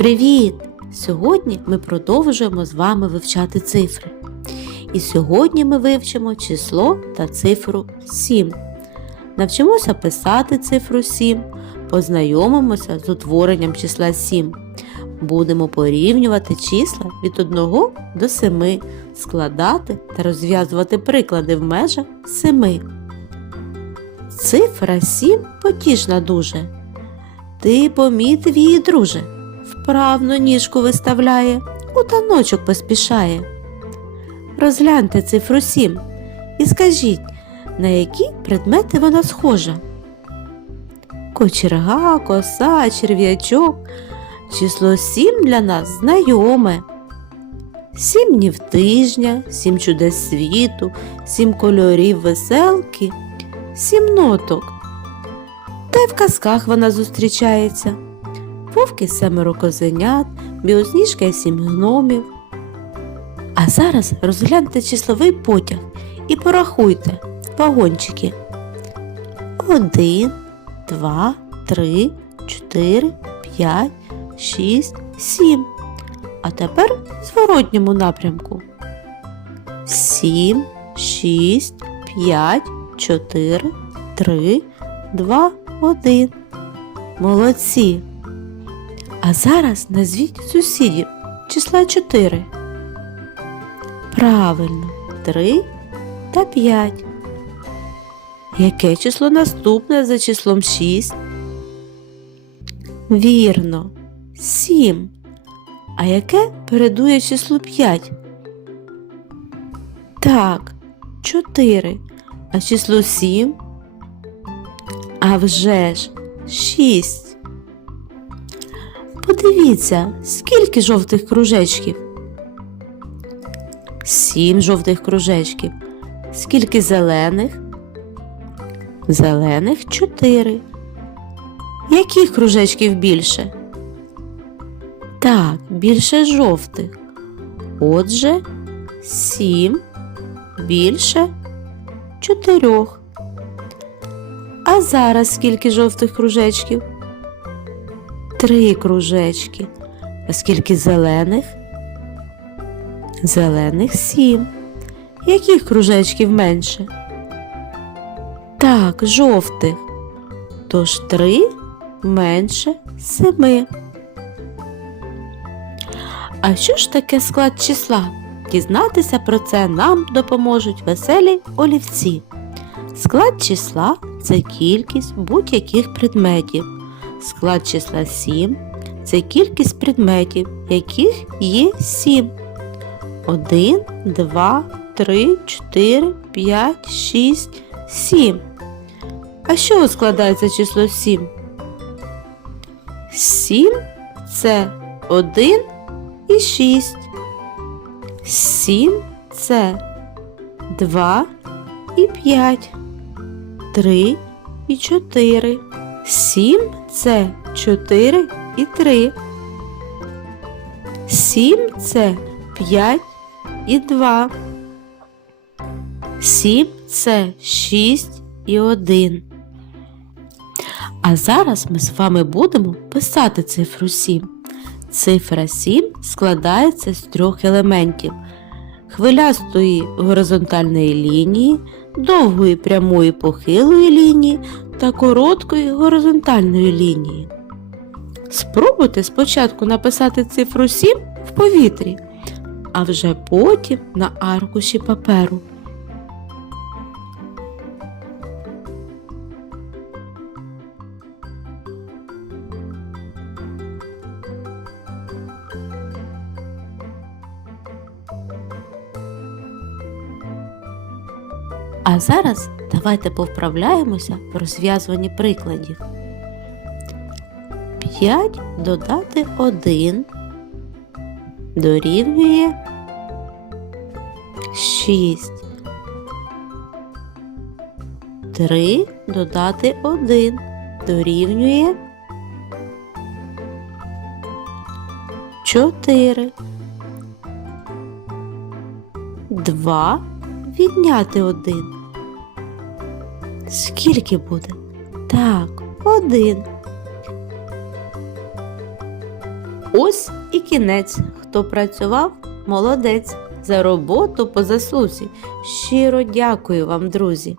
Привіт! Сьогодні ми продовжуємо з вами вивчати цифри. І сьогодні ми вивчимо число та цифру 7. Навчимося писати цифру 7, познайомимося з утворенням числа 7. Будемо порівнювати числа від 1 до 7, складати та розв'язувати приклади в межах 7. Цифра 7 потішна дуже. Ти помітив її, друже? Вправно ніжку виставляє, у таночок поспішає. Розгляньте цифру 7 і скажіть, на які предмети вона схожа. Кочерга, коса, черв'ячок. Число 7 для нас знайоме. Сім днів тижня, сім чудес світу, сім кольорів веселки, сім ноток. Та й в казках вона зустрічається. Вовки семеро козенят, білосніжка і сім гномів. А зараз розгляньте числовий потяг і порахуйте вагончики. Один, два, три, чотири, п'ять, шість, сім. А тепер в зворотньому напрямку. Сім, шість, п'ять, чотири, три, два, один. Молодці. А зараз назвіть сусідів числа 4. Правильно, 3 та 5. Яке число наступне за числом 6? Вірно, 7. А яке передує числу 5? Так, 4. А число 7? А вже ж 6. Подивіться, скільки жовтих кружечків. Сім жовтих кружечків. Скільки зелених? Зелених чотири. Яких кружечків більше? Так, більше жовтих. Отже, сім більше чотирьох. А зараз скільки жовтих кружечків? Три кружечки. А скільки зелених? Зелених сім. Яких кружечків менше? Так, жовтих. Тож три менше семи. А що ж таке склад числа? Дізнатися про це нам допоможуть веселі олівці. Склад числа це кількість будь-яких предметів. Склад числа 7 це кількість предметів, яких є 7. 1, 2, 3, 4, 5, 6, 7. А чого складається число 7? 7 це 1 і 6. 7 це 2 і 5, 3 і 4. 7 це 4 і 3. 7 це 5 і 2. 7 це 6 і 1. А зараз ми з вами будемо писати цифру 7. Цифра 7 складається з трьох елементів: хвилястої горизонтальної лінії, довгої прямої похилої лінії та короткої горизонтальної лінії. Спробуйте спочатку написати цифру 7 в повітрі, а вже потім на аркуші паперу. А зараз давайте повправляємося в розв'язуванні прикладів. 5 додати 1 дорівнює 6. 3 додати 1 дорівнює 4. 2 відняти 1. Скільки буде? Так, один. Ось і кінець. Хто працював, молодець. За роботу по заслузі. Щиро дякую вам, друзі.